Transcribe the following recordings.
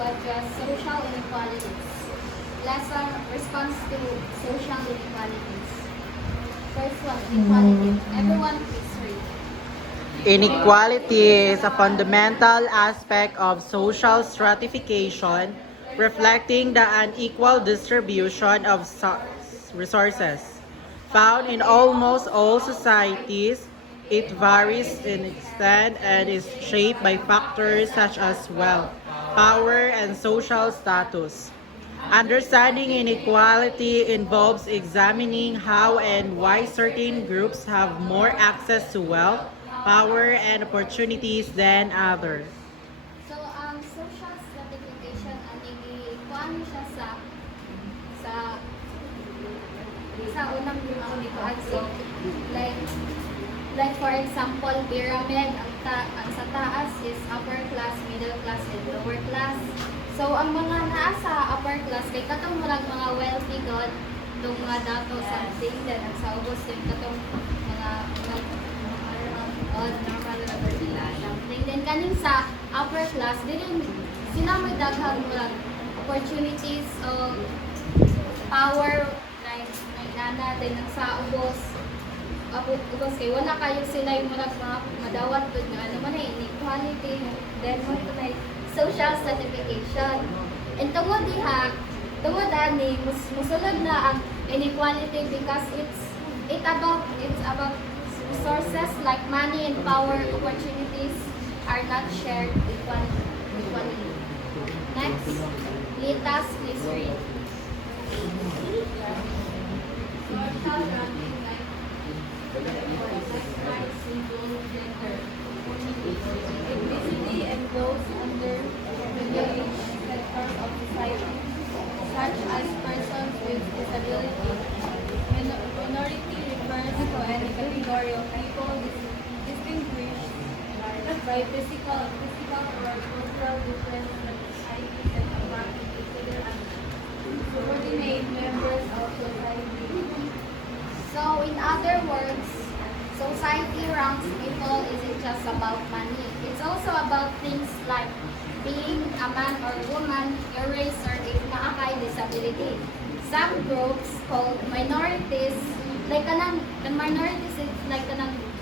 address social inequalities. Lesson response to social inequalities. First one, equality. Everyone please read. Inequality is a fundamental aspect of social stratification, reflecting the unequal distribution of resources. Found in almost all societies, it varies in extent and is shaped by factors such as wealth, power, and social status. Understanding inequality involves examining how and why certain groups have more access to wealth, power, and opportunities than others. So, social stratification, ang ikuan siya sa sa unang ikuan like like for example, pyramid, ang sa taas is upper class, middle class, and lower class. So, ang mga naa sa upper class, kay katong mga wealthy god, itong mga dato something, then ang sa ubos, yung katong mga normal level nila, something. Then, kaning sa upper class, din sila may daghang mga opportunities of power, like, nana, then ang sa ubos, ubos kay wala kayo sila yung mga madawat good nga naman ay inequality, then mo ito na social stratification. And tungod diha, tungod ani musulod na ang inequality because it's about resources like money and power opportunities are not shared equally. Next, Litas, please read. Social ranking like Ethnicity and those under privileged sectors of society, such as persons with disability. Minority refers to any category of people distinguished by physical or cultural difference that society and authority consider as subordinate members of society. So, in other words, society ranks people isn't just about money. It's also about things like being a man or woman, your race, or if nakakay disability. Some groups called minorities, like the minorities is like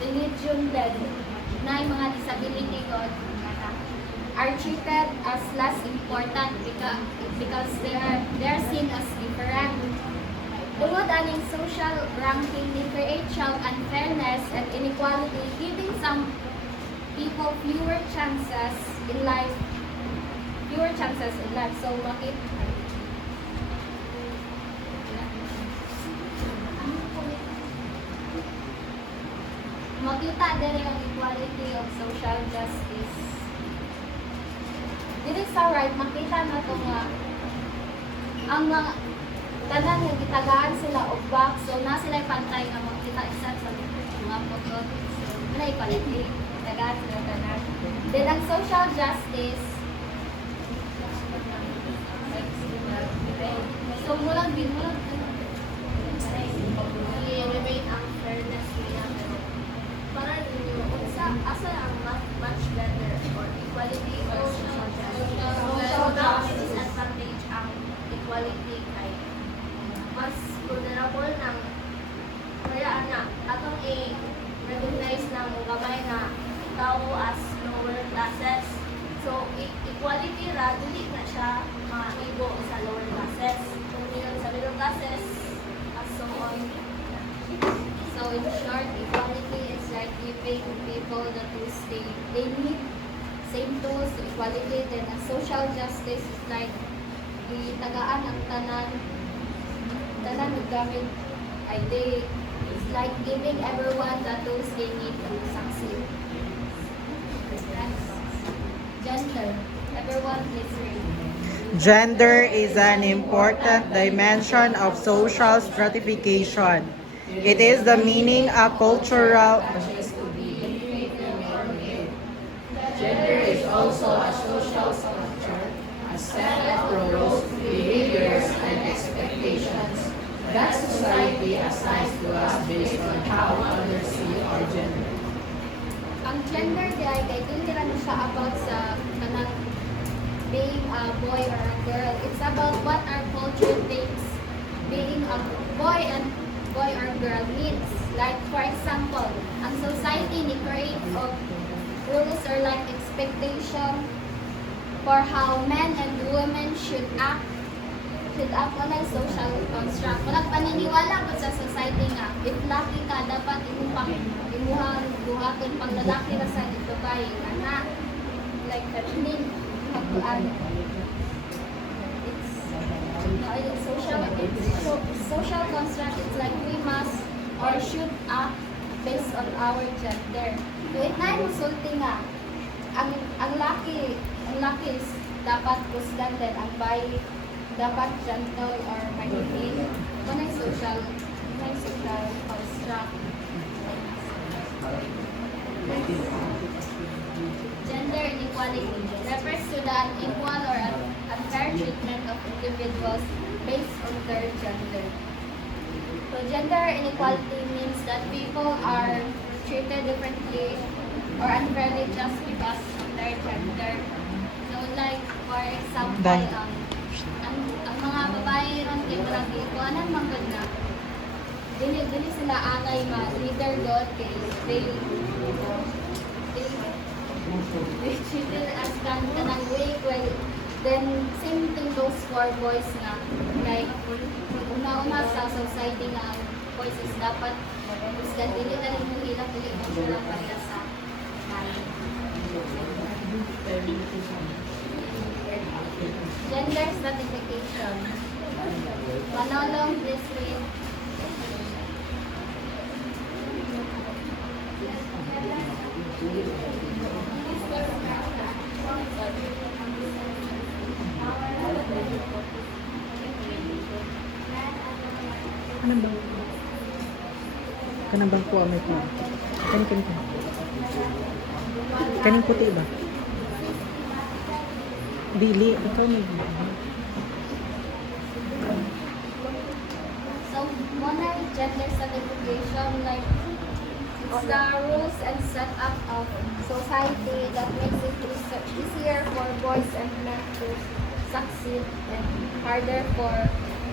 religion-led na yung mga disability are treated as less important because they are seen as different. Tungod aning social ranking ni create siyang unfairness and inequality, giving some people fewer chances in life. So, makita din yung equality of social justice. Dili sa right, makita na ito nga ang mga tanan nga gitagaan sila og box, so na sila pantay nga makita isa sa mga photo. Ano equality? Tagaan sila tanan. Then ang social justice, so mulang i-remain ang fairness niya, pero para ninyo, asa ang much better or equality or social justice? Social justice advantage ang equality kay mas vulnerable ng kaya atong i-recognize ng gabay na tao as lower classes. So, equality ra, dili na siya maigo sa lower classes. Kung yun sa middle classes, as so on. So, in short, equality is like giving people the tools they need. Same tools, equality. Then, social justice is like tagaan ang tanan gamit ay it's like giving everyone the tools they need to succeed. Next, gender. Everyone please read. Gender is an important dimension of social stratification. It is the meaning of cultural. Gender is also a social structure, a set of roles, behaviors, and expectations that society assigns to us based on how others see our gender. Ang gender di ay dili lang siya about sa kanang being a boy or a girl. It's about what our culture thinks being a boy or girl means. Like for example, ang society ni create of rules or like expectation for how men and women should act on a social construct. Walang paniniwala ko sa society nga, if lucky ka, dapat imuhang buhaton pag lalaki na sa ito bayi. Ana, like feminine, magbuan. Social construct is like we must or should act based on our gender. Wait na resulti nga, ang laki is dapat kusgan din, ang bayi dapat gentle or magiging kunay social construct. Gender inequality refers to the unequal or unfair treatment of individuals based on their gender. So gender inequality means that people are treated differently or unfairly just because of their gender. So like for example, Dahil- ang mga babae ron kay murag ikuanan man gud na dili sila angay ma leader god kay they treated as kanang weak. Well, then same thing goes for boys nga, like una sa society nga ang boys is dapat iskan dili na rin mo hilak dili mo sila pareha sa gender stratification. Manolong, please read. Kanang bang kuha may kuha? Kaning Kaning puti ba? Dili, ikaw may So, muna gender stratification, like it's the rules and setup of society that makes it easier for boys and men to succeed and harder for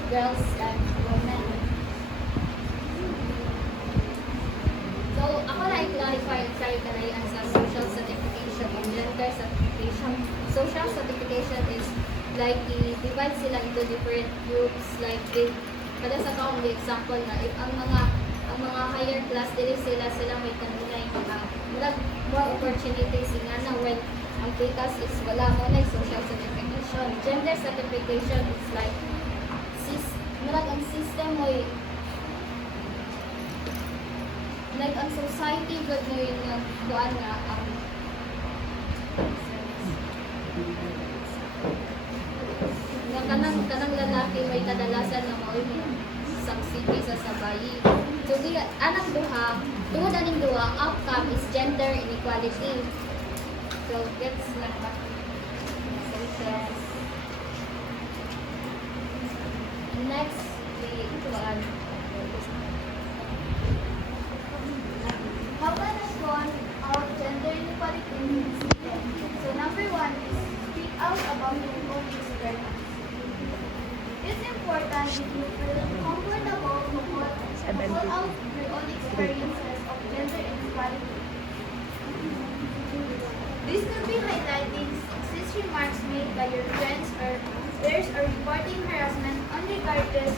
girls and women. So, ako na i-clarify ang sarili kalayan sa social certification and gender certification. Social certification is like i-divide sila into different groups, like kada sa kaong example na if ang mga higher class dili sila may kanunay mga more opportunities nga na when ang status is wala mo na social certification. Gender certification is like ang system mo like ang society good mo yung kuan nga ang kanang lalaki may kadalasan na mo succeed kaysa sa bayi. So di anang tungod aning duha outcome is gender inequality. So gets like back social. Next we kuan how can I go on our gender inequality means? So number one is speak out about your own experience. It's important if you feel comfortable to call out your own experiences of gender inequality. This could be highlighting sexist remarks made by your friends or peers or reporting harassment regardless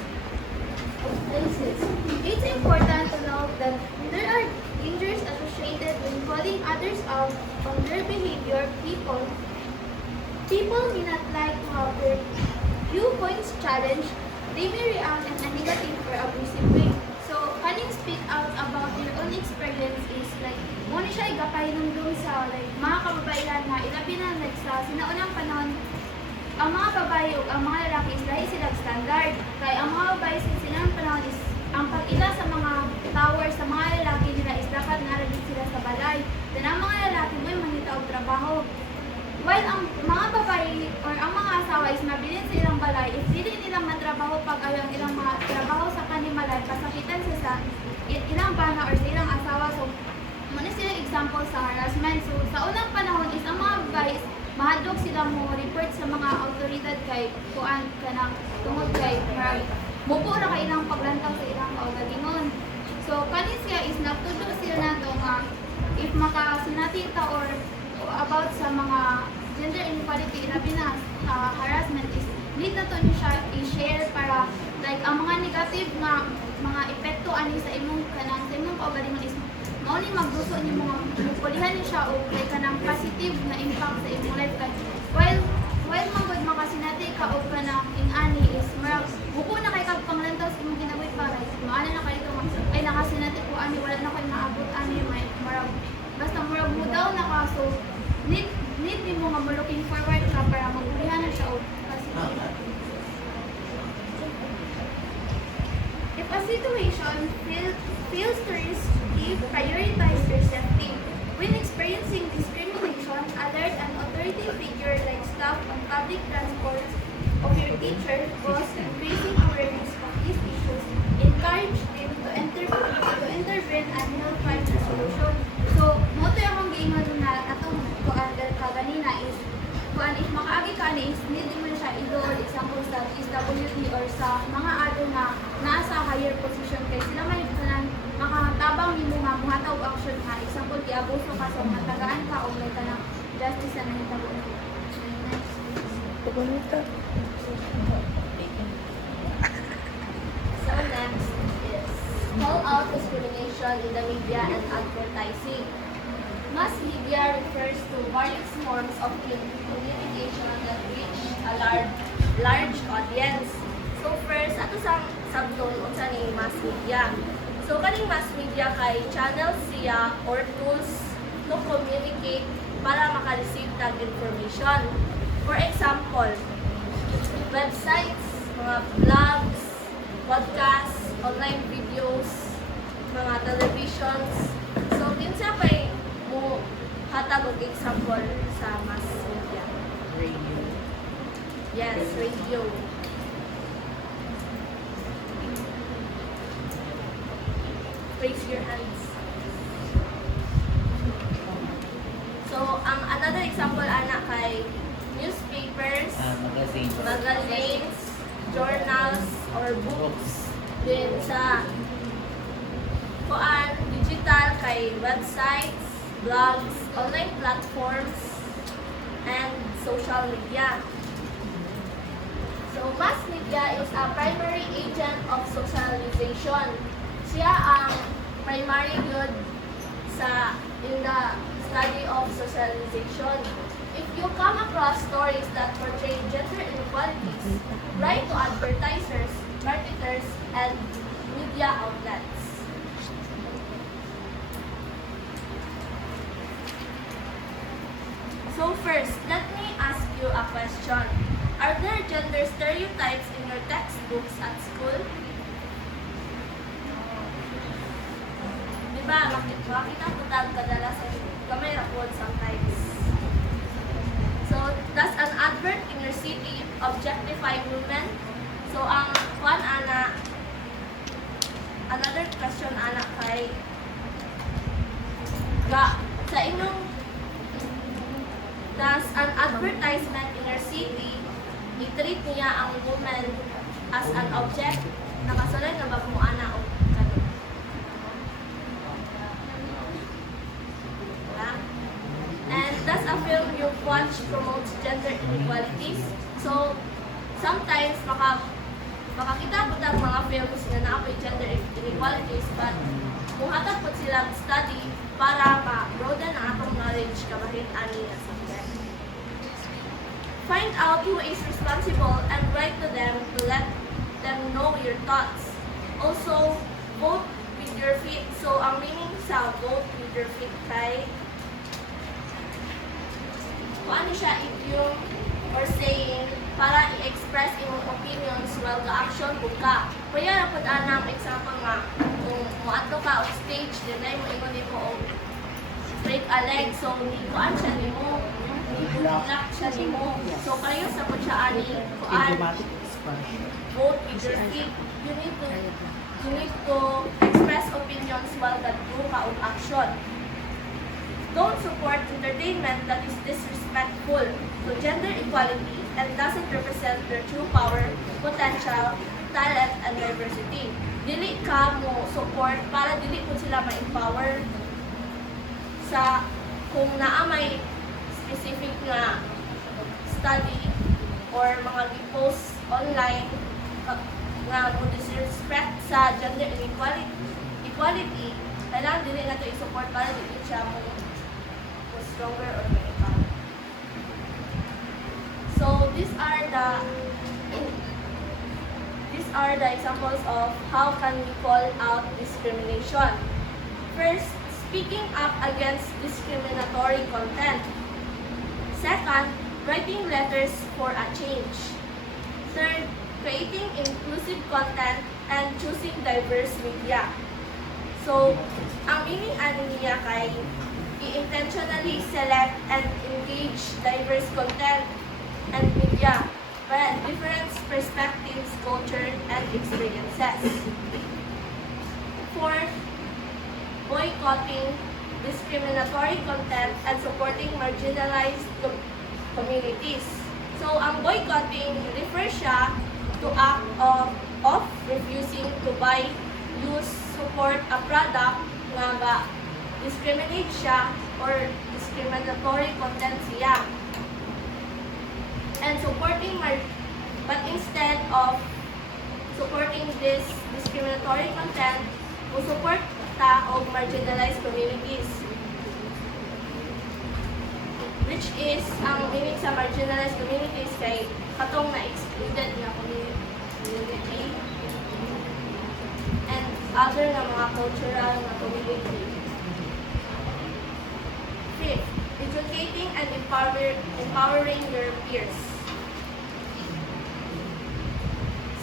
of places. It's important to note that there are dangers associated with calling others out on their behavior. People may not like to have their viewpoints challenged. They may react in a negative or abusive way. So, kaning speak out about your own experience is like, muna siya igapahilumdum sa like, mga kababaihan na ilabi na like, sa sinaunang panahon, ang mga babae o ang mga lalaki is lahi silang standard. Kaya ang mga babae sa sinang panahon is ang pag-ila sa mga towers sa mga lalaki nila is dapat naragit sila sa balay. Then ang mga lalaki mo yung manita og trabaho. While ang mga babae or ang mga asawa is mabilin sa ilang balay, if dili nila matrabaho pag ayaw ilang mga trabaho sa kanimalay, pasakitan sa ilang bana or sa ilang asawa. So, muna sila example sa harassment. So, sa unang panahon is ang mga guys, mahadlok sila mo report sa mga autoridad kay kuan kanang tungod kay marag mupo ra kay ilang paglantaw sa ilang kaugalingon. So, kanis siya is nagtudlo sila nato nga if makasinati ta or about sa mga gender inequality labi na harassment is need na to niyo siya i-share para like ang mga negative nga mga epekto ani sa imong kanang sa imong kaugalingon is mao ni magduso ni mga pulihan ni siya o kay kanang positive na impact sa imong life kay while magod makasinati ka o kanang ingani is marag buko na kay kag panglantaw sa imong ginabuhi para maana na kay ito ay nakasinati ko ani wala na koy maabot ani may marag basta murag mo daw na ka so need ni mo nga mo looking forward ka para magulihan na siya o positive. If a situation fails to prioritize your safety, when experiencing discrimination, alert an authority figure like staff on public transport of your teacher, boss, and raising awareness of these issues, encourage them to intervene and help find a solution. So, mo to yung giingon na atong kuan kanina is kuan if makaagi ka ni is need mo siya idol example sa SWD or sa mga ado nga nasa higher position kay sila may tanan makatabang nimo nga muhataw action nga example giabuso ka sa mga tagaan ka o may kanang justice na nahitabo. So next is call out discrimination in the media and advertising. Mass media refers to various forms of communication that reach a large audience. So first, ato sang sabton unsa ni mass media. So kaning mass media kay channels siya or tools to communicate para maka-receive tag information. For example, websites, mga blogs, podcasts, online videos, mga televisions. So kinsa pay mo hatag og example sa mass media? Radio. Yes, radio. Raise your hands. So, ang another example ana kay newspapers, magazines, journals, or books. Then sa kuan digital kay websites, blogs, online platforms, and social media. So, mass media is a primary agent of socialization. Siya ang primary good in the study of socialization. If you come across stories that portray gender inequalities, write to advertisers, marketers, and media outlets. So first, let me ask you a question. Are there gender stereotypes in your textbooks at school? Diba, makita ko tag kadalasan kamay rapod sometimes. So, does an advert in your city objectify women? So, ang kuan ana, another question ana kay sa inyong does an advertisement in your city i-treat niya ang woman as an object? Nakasulay na ba mo ana o ganun? Wala? And does a film you watch promotes gender inequalities? So, sometimes makakita po tayong mga films na naapoy gender inequalities but muhatag po silang study para ma-broaden ang atong knowledge kabahit ani na subject. Find out who is responsible and write to them to let them know your thoughts. Also, vote with your feet. So, ang meaning sa vote with your feet kay kung ano siya idiom or saying para i-express imong opinions while ga-action po ka. Kaya na po anang example nga, kung muadto ka on stage, din na mo ingon nimo og break a leg, so kuan siya nimo, i-block siya nimo. So kayo sa po siya ani, kuan, Idiomatic expression. vote with your feet. You need to express opinions while ga-do ka og action. don't support entertainment that is disrespectful to gender equality and doesn't represent their true power, potential, talent, and diversity. Dili ka mo support para dili po sila ma-empower sa kung naa may specific nga study or mga gi-post online nga mo disrespect sa gender equality, kailangan dili na ito i-support para dili siya mo stronger or ma-empower. So these are the examples of how can we call out discrimination. First, speaking up against discriminatory content. Second, writing letters for a change. Third, creating inclusive content and choosing diverse media. So, ang meaning ano niya kay i-intentionally select and engage diverse content and media para different perspectives, culture, and experiences. Fourth, boycotting discriminatory content and supporting marginalized communities. So, ang boycotting refers siya to act of refusing to buy, use, support a product nga discriminate siya or discriminatory content siya. And but instead of supporting this discriminatory content, we support ta of marginalized communities. Which is, ang meaning sa marginalized communities kay katong na-excluded nga community and other na mga cultural na community. Fifth, educating and empowering your peers.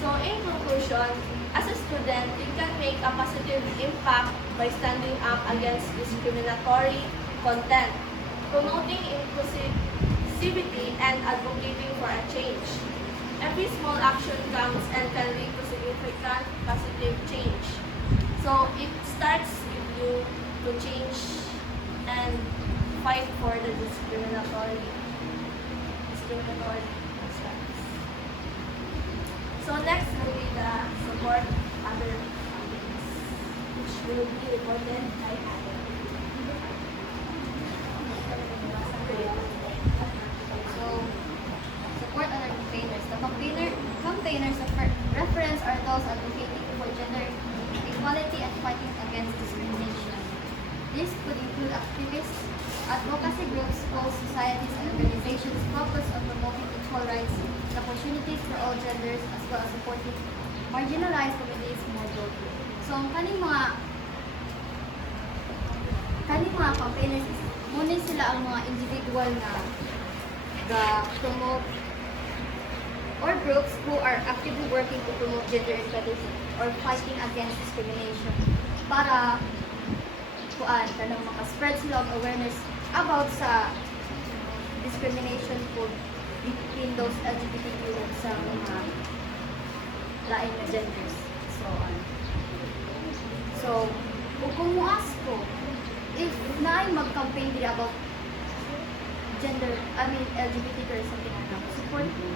So in conclusion, as a student, you can make a positive impact by standing up against discriminatory content, promoting inclusivity, and advocating for a change. Every small action counts and can lead to significant positive change. So it starts with you to change and fight for the discriminatory aspects. So next will be the support other campaigns, which will be reported by Adam. So, support other campaigners. The campaigners of reference are those advocating for gender equality and fighting against discrimination. This could include activists, advocacy groups, civil societies, and organizations focused on promoting equal rights and opportunities for all genders, as well as supporting marginalized communities more broadly. So, kaning mga campaigners, muna sila ang mga individual na promote or groups who are actively working to promote gender equality or fighting against discrimination para kanang maka-spread sila of awareness about sa discrimination po between those LGBTQ sa mga lain na genders. So, kung muas ko, if naay mag-campaign din about LGBTQ or something like that, support mo.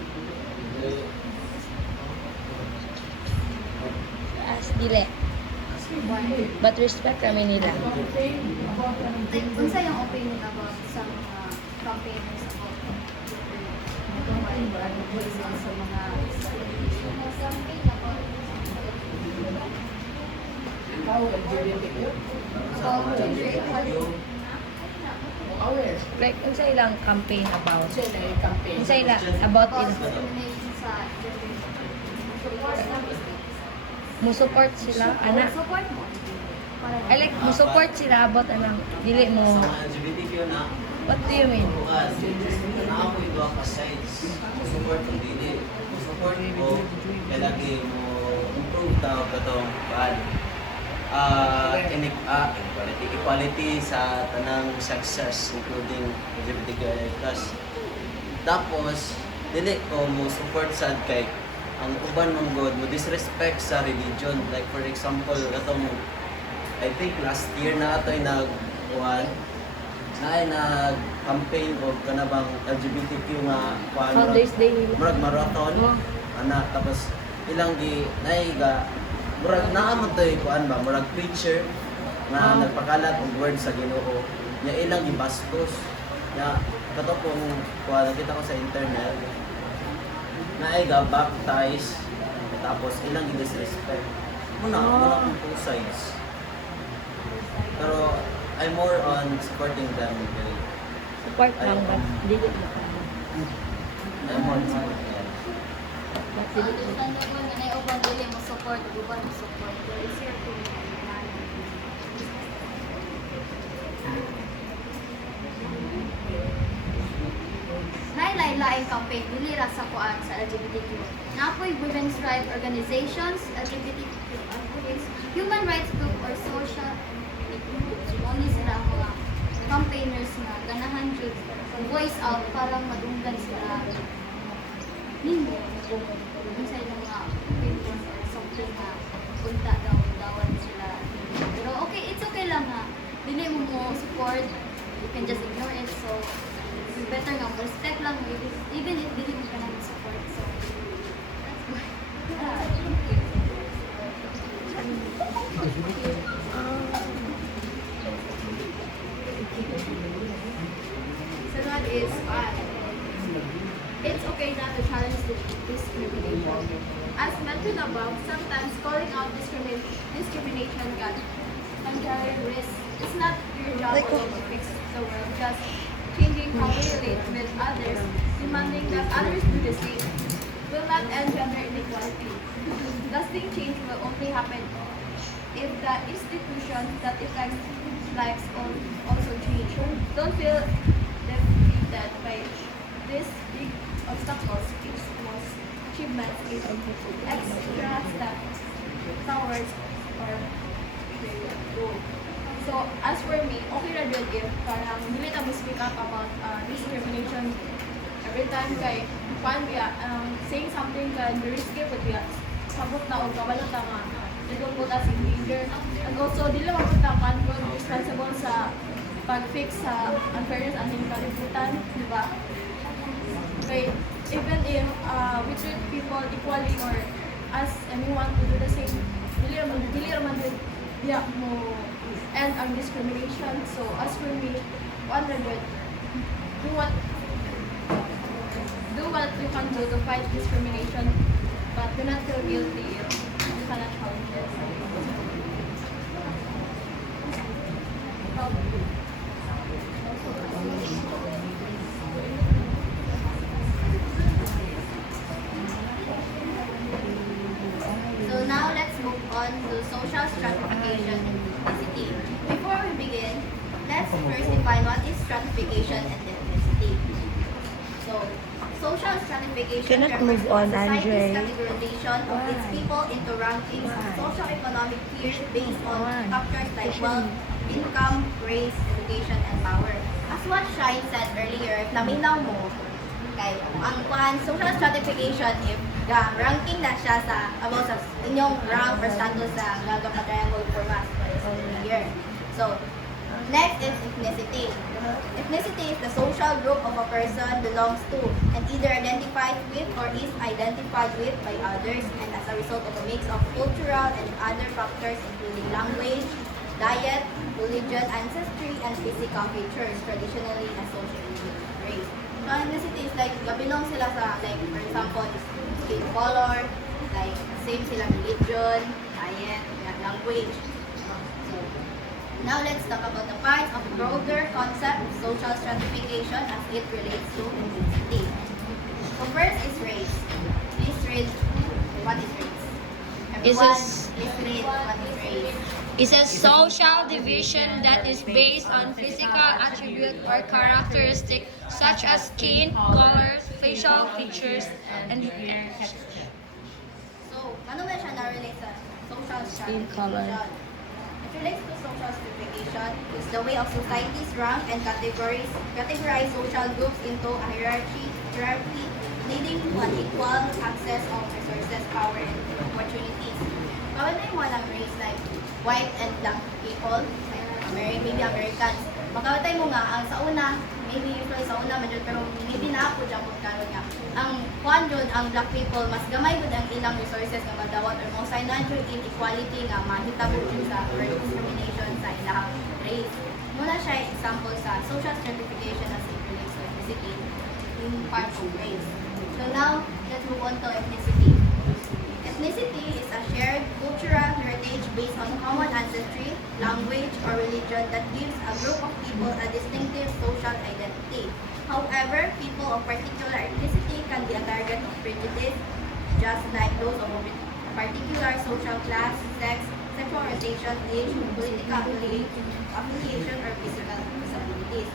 As dili. But respect kami nila. Like, unsa yung opinion about sa mga campaigners about sa mga campaign about gender equality. Like, unsa ilang campaign about? Campaign. Unsa ilang about About in discrimination sa gender equality. mo-support sila, ana? Support mo. I like, mo-support sila about anang dili mo. LGBTQ na What do you mean? bukas. Na ako ito ka sides. Support ng dili. Support mo lagi mo improve tao katong ban. Equality sa tanang success including LGBTQ+. Tapos dili ko mo support sad kay ang uban mong God mo disrespect sa religion, like for example katong I think last year na ato'y nagkuhan na ay nag-campaign o kanabang LGBTQ nga kuan Founders Day. murag marathon Oh. ana tapos ilang gi naiga murag naa man toy kuan ba murag preacher nga nagpakalat og word sa Ginoo nya ilang gibastos nya katopong kuan nakita ko sa internet naiga baptize tapos ilang disrespect muna kung two sides pero I'm more on supporting them kay Support lang, but dili mo. I'm more on supporting them. But dili mo. Understandable nga na uban dili mo support, uban mo support. There is your opinion. Lain-lain campaign dili ra sa kuan sa LGBTQ. Napoy women's rights organizations, LGBTQ advocates, human rights group or social groups. Muni sila ang mga campaigners nga ganahan jud voice out para madunggan sila nimo kung sa ilang mga opinion or something na punta daw dawan sila. Pero okay, it's okay lang ha. Dili mo mo support, you can just ignore it. So it's better nga respect lang mo even if dili mo ka naman support. So Sunod is it's okay not to challenge discrimination. As mentioned above, sometimes calling out discrimination can carry risk. It's not your job alone to fix the world, just changing how we relate with others, demanding that others do the same, will not end gender inequality. Lasting change will only happen if the institution that affects lives also change. Don't feel defeated by these big obstacles. Each small achievement is extra step towards our goal. So as for me, okay ra jud if parang dili ta mo speak up about discrimination every time kay pan biya saying something can be risky but biya sabot na og kabalo ta nga dili po ta in danger and also dili mo ta pan ko responsible sa pag-fix sa unfairness aning kalibutan, di ba? Okay, even if we treat people equally or as anyone to do the same, dili raman din diya mo end ang discrimination. So as for me, 100, do what you can do to fight discrimination, but do not feel guilty if you cannot challenge it. So now let's move on to social stratification and ethnicity. Before we begin, let's first define what is stratification and ethnicity. So, social stratification Cannot move on, represents Andre. society's categorization of its people into rankings of socio-economic tiers based on factors like wealth, income, race, education, and power. As what Shine said earlier, if naminaw mo, kay ang social stratification if ranking na siya sa about sa inyong rank or status sa gagawin triangle format here. So, next is ethnicity. Ethnicity is the social group of a person belongs to and either identified with or is identified with by others and as a result of a mix of cultural and other factors including language, diet, religion, ancestry, and physical features traditionally associated with race. So, ethnicity is like, belong sila sa, like, for example, skin color, like, same sila religion, diet, language. So, now let's talk about the parts of the broader concept of social stratification as it relates to ethnicity. So, first is race. Please read what is race. Everyone, please read what is race. It's a social division that is based on physical attribute or characteristic such as skin, colors, facial features, and So, ano ba siya na-relate sa social Skin color. stratification? It relates to social stratification. It's the way of societies rank and categorize social groups into a hierarchy leading to an equal access of resources, power, and opportunities. When I want race like white and black people, like maybe Americans, makawatay mo nga, ang sa una, maybe usually sa una, medyo, pero maybe na ako dyan kung karon nga. Ang kuan jud ang black people, mas gamay jud ang ilang resources nga madawat or most financial inequality nga mahitabo jud sa or discrimination sa ilang race. Muna siya example sa social stratification as it relates to ethnicity in part of race. So now, let's move on to ethnicity. Ethnicity is a shared cultural heritage based on common ancestry, language, or religion that gives a group of people a distinctive social identity. However, people of particular ethnicity can be a target of prejudice, just like those of a particular social class, sex, sexual orientation, age, political affiliation, or physical disabilities.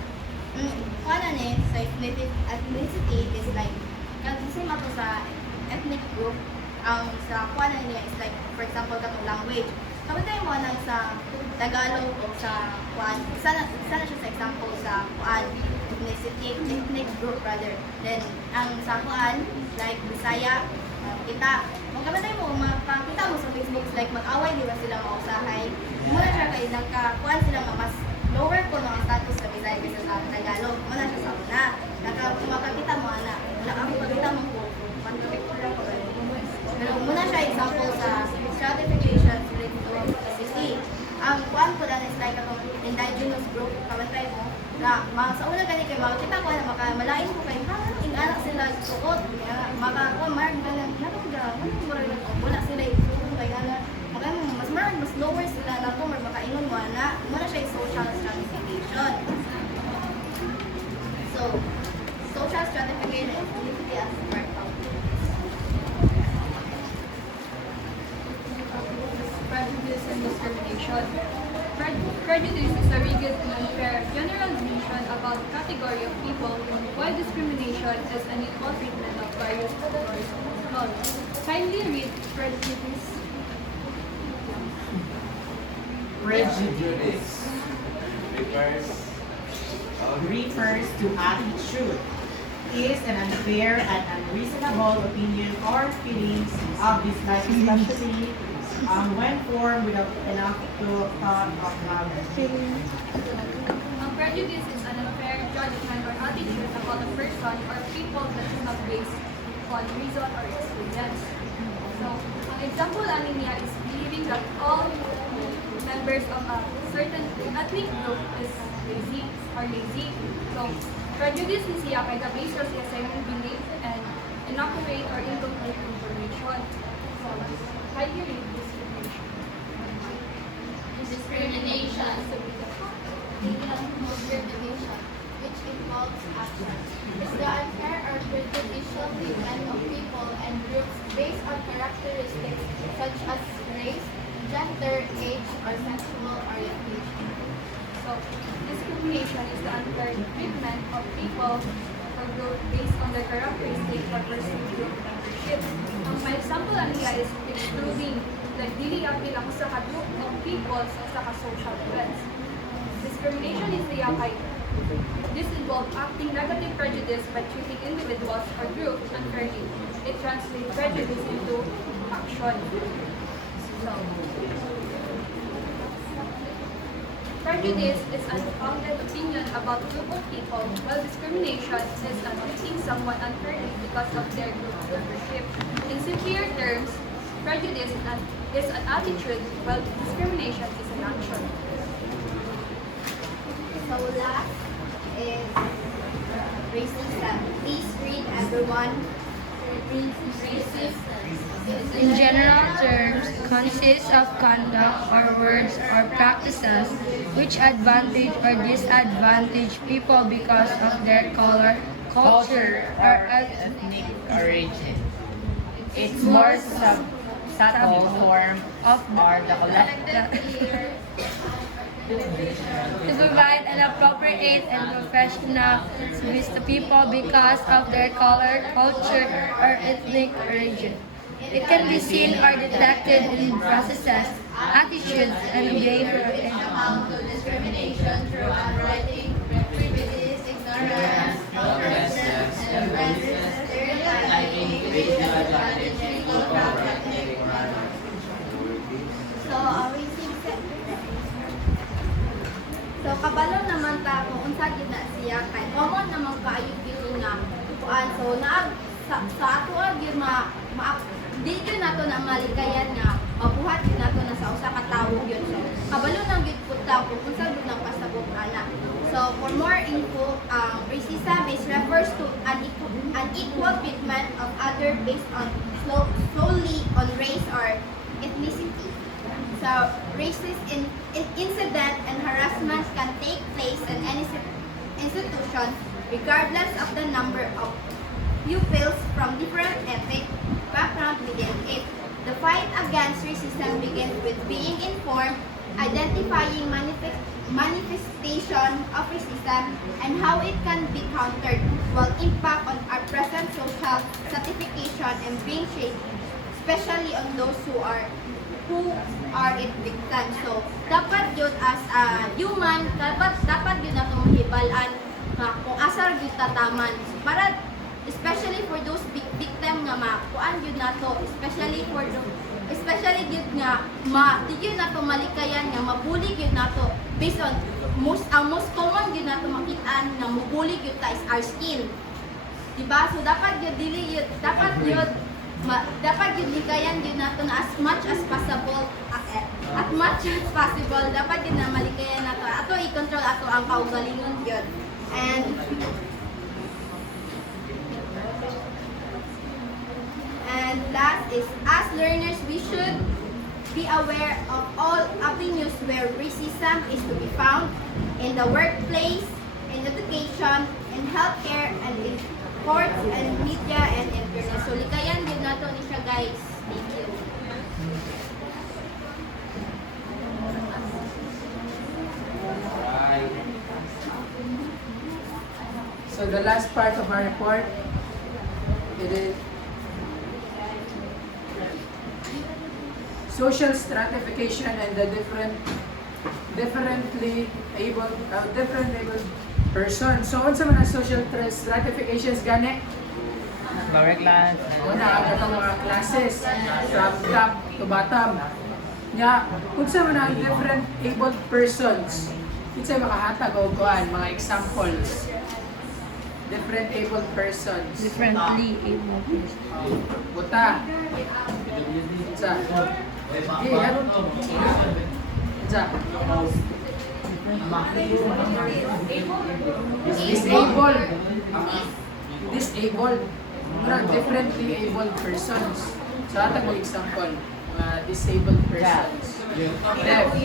Ano sa ethnicity is like, kasi ako sa ethnic group, ang sa kuan niya is like, for example, katong language. Kapag tayo mo nang sa Tagalog o sa kuan, sana siya sa example sa kuan, ethnic group rather. Then, ang sa kuan, like Bisaya, kita, kung kapag tayo mo, makakita mo sa Facebook, like mag-away, di ba sila mausahay? Muna siya kay nagkakuan sila mas lower ko ng status sa Bisaya kaysa sa Tagalog. Muna siya sa una. Kung makakita mo, ana, wala kami pagkita mo ko, pero muna siya example sa stratification related to ethnicity. Ang kuan ko lang is like atong indigenous group, kabantay mo, na sa una gani kay makita ko na malain ko kay anak sila suot, makakuha marag na lang, wala sila isuot kay anak, mas marag, mas lower sila na po, makaingon mo na, muna siya social stratification. So, social stratification is ethnicity as part of prejudice and discrimination. Prejudice is a rigid and unfair generalization about a category of people, while discrimination is unequal treatment of various categories of people. Kindly read prejudice. Prejudice refers to attitude, is an unfair and unreasonable opinion or feelings of dislike, especially when formed without enough thought of knowledge. Prejudice is an unfair judgment or attitude about a person or people that is not based on reason or experience. So, ang example namin niya is believing that all members of a certain ethnic group is lazy. So, prejudice is siya kaya based on siya sa iyong belief and inaccurate or incomplete information. So, highly read discrimination. Discrimination. Discrimination, which involves action, is the unfair or prejudicial treatment of people and groups based on characteristics such as race, gender, age, or sexual orientation. So, discrimination is the unfair treatment of people or group based on their characteristics or perceived group membership. My example niya is excluding, like dili apil ako sa group of people sa social events. Discrimination is the kay this involves acting negative prejudice by treating individuals or groups unfairly. It translates prejudice into action. So, prejudice is an unfounded opinion about a group of people, while discrimination is treating someone unfairly because of their group membership. In simpler terms, prejudice is an attitude, while discrimination is an action. So last is racism. Please read everyone. Racism. In general terms, consists of conduct or words or practices which advantage or disadvantage people because of their color, culture, or ethnic origin. Its more subtle form of are the collective to provide an appropriate and professional service to people because of their color, culture, or ethnic origin. It can be seen or detected in processes, attitudes, and behavior. Discrimination through unwriting, prejudice, ignorance, helplessness, differences, stereotyping, disadvantaging, So, kabalo naman ta siya kay common naman kaayo gyud nga kuan. So sa ato gyud di gyud nato na malikayan nga mabuhat gyud nato na sa usa ka tawo gyud. So kabalo nang gyud pud kung unsa gyud nang pasabot ana. So for more info, racism is refers to unequal treatment of other based on solely on race or ethnicity. So racist incident and harassment can take place in any institution regardless of the number of pupils from different ethnic background within it. The fight against racism begins with being informed, identifying manifestation of racism and how it can be countered, while impact on our present social stratification and being shaped, especially on those who are its victims. So dapat yun as a human, dapat yun na itong mahibalan kung asar yun tataman para especially for those victim nga makuan yun na to, especially yun nga di yun na to malikayan nga mabulig yun na to based on most common yun na to makitaan nga mabulig yun ta is our skin, diba? So dapat yun dapat yun likayan yun na to na as much as possible dapat yun na malikayan na to ato i-control ato ang kaugalingon yun. And last is, as learners, we should be aware of all avenues where racism is to be found in the workplace, in education, in healthcare, and in sports, and media, and internet. So, likayan din nato ni siya, guys. Thank you. So the last part of our report, it is social stratification and the differently able person. So unsa man ang social stratifications gani? Lower class. Una ang mga classes from top to bottom. Nya unsa man ang different abled persons? Kinsay makahatag og kuan mga examples? Different abled persons. Differently able persons. Buta. Sa. Disabled. Differently abled persons. So, atang mo example. Disabled persons. Deaf.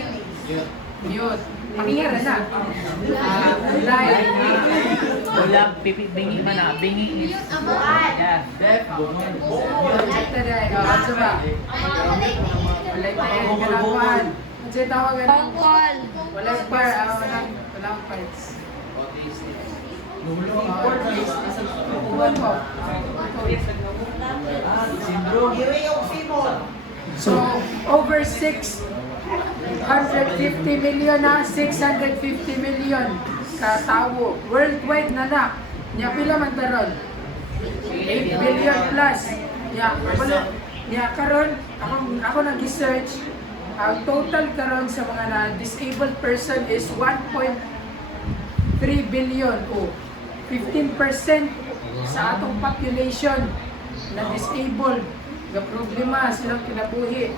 Mute. Pakinggan na. Blind. Wala, bingi man na. Bingi is... Yeah. Deaf. Ito na. Ano ba? Walay tayo ganapan. Ano siya tawagan? Pangkol. Walang par. Walang parts. So, over 650 million na, 650 million katao. Worldwide na na. Nya pila man taron? 8 billion plus. Nya karon ako nag-research ang total karon sa mga na disabled person is 1.3 billion o 15% sa atong population na disabled. Nga problema silang kinabuhi.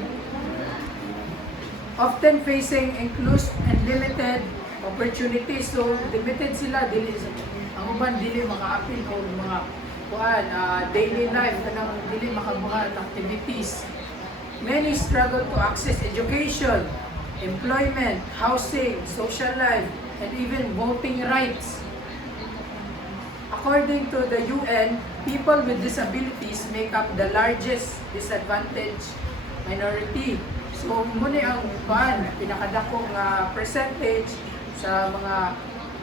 Often facing inclusive and limited opportunities. So limited sila, ang uban dili maka-apil o mga daily life kanang dili makabuhat activities. Many struggle to access education, employment, housing, social life, and even voting rights. According to the UN, people with disabilities make up the largest disadvantaged minority. So, muna ang pinakadakong percentage sa mga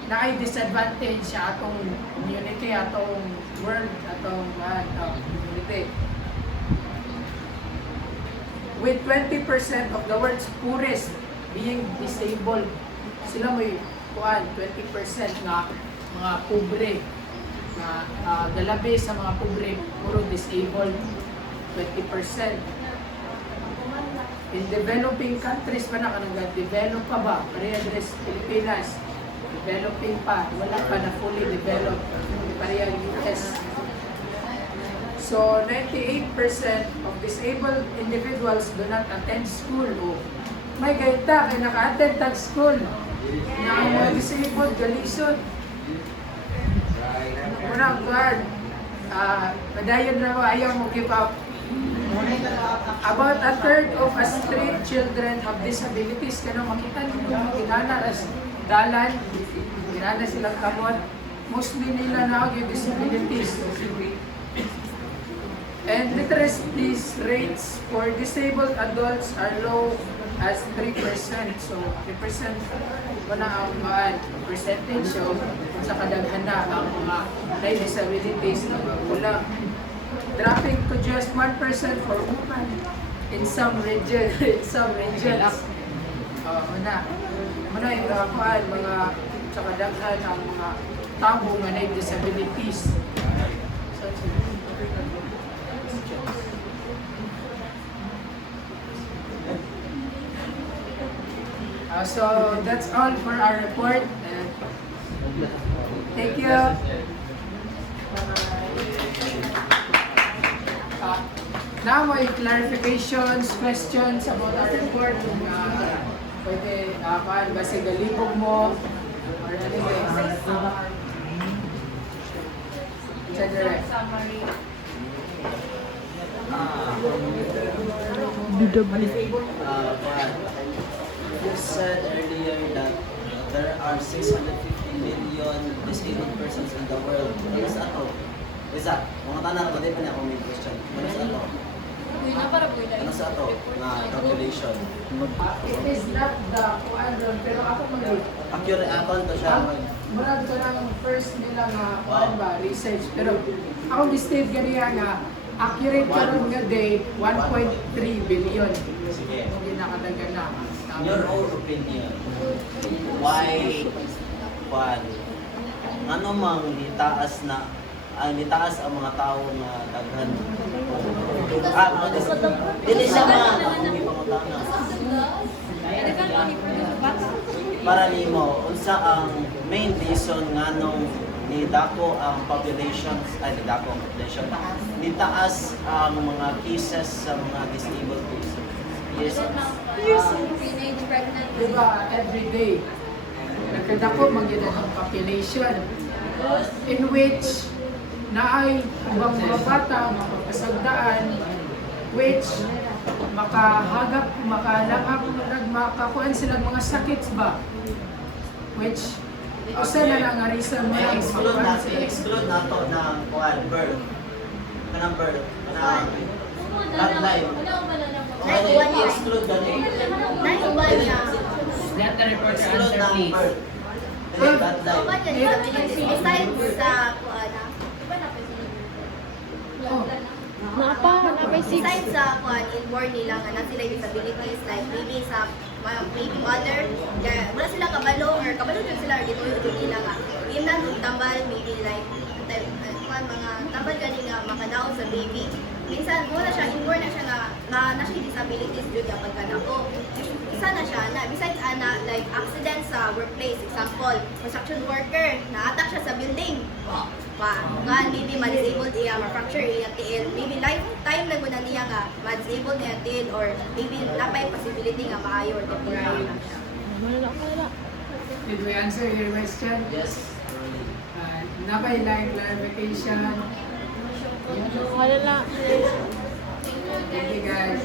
naay disadvantage sa atong community, atong world, atong community. With 20% of the world's poorest being disabled, sila may 20% nga mga pobre, na galabi sa mga pobre, puro disabled, 20%. In developing countries pa na, develop pa ba? Pareha Pilipinas, developing pa, wala pa na fully developed, hindi pa rin ang US. So, 98% of disabled individuals do not attend school. Oh, may gaita, kaya naka-attend tag school. Na ang mga disabled, galisod. Unang guard, padayon na ayaw mo keep up. About a third of street children have disabilities. Kaya makita ninyo mga ginana dalan, ginana silang kamot. Mostly nila na yung disabilities. And literacy rates for disabled adults are low as 3%. So 3% wala ang percentage so sa kadaghan na ang mga may disabilities na kulang. Dropping to just 1% for women in some regions. Muna yung nakakuhaan, mga sa kadaghan ang mga tao nga may disabilities. So that's all for our report. Thank you. Now may clarifications, questions about our report. Pwede base galibog mo or anything. Direct. You said earlier that there are 650 million disabled persons in the world. Ano sa ito? Isa, mga tanong ko, di pa niya ako may question. Ano sa ito? Ano sa ito na calculation? It is not the kuandron, pero ako Accurate account to siya. Murag ko ng first nila nga research. Pero ako mistake ganiya nga accurate karon nga day 1.3 billion. Sige. Hindi nakadagan na. In your own opinion, why ano mang nitaas ang mga tao na daghan? Dili siya pangutana. Para nimo, unsa ang main reason nganong nidako ang population, nitaas ang mga cases sa mga disabled persons? Teenage pregnant. Diba, every day, nagkadako magyud ang population in which naay ubang mga bata makapasagdaan which makakuan sila mga sakits ba which usa na lang nga reason mo I-exclude nato ng birth. Kanang birth. Kanang bloodline. I-exclude ganun. Let the reporter Exclude answer, ng please. birth. Bloodline. Besides sa besides sa inborn nila nga na sila disabilities like maybe sa maybe mother kaya wala sila kabalo or kabalo din sila or dito nila nga ilan tambal maybe like mga tambal gani nga makadaot sa baby minsan wala siya inborn na siya na siya disabilities jud kapag kanako isa na siya na besides ana like accident sa workplace example construction worker na-attack siya sa building maybe ma-disabled iya, ma-fracture iya tiil, maybe lifetime lang na niya nga ma-disabled iya tiil or maybe napay possibility nga maayo or temporary lang siya. Did we answer your question? Yes. Napay like clarification. Thank you guys.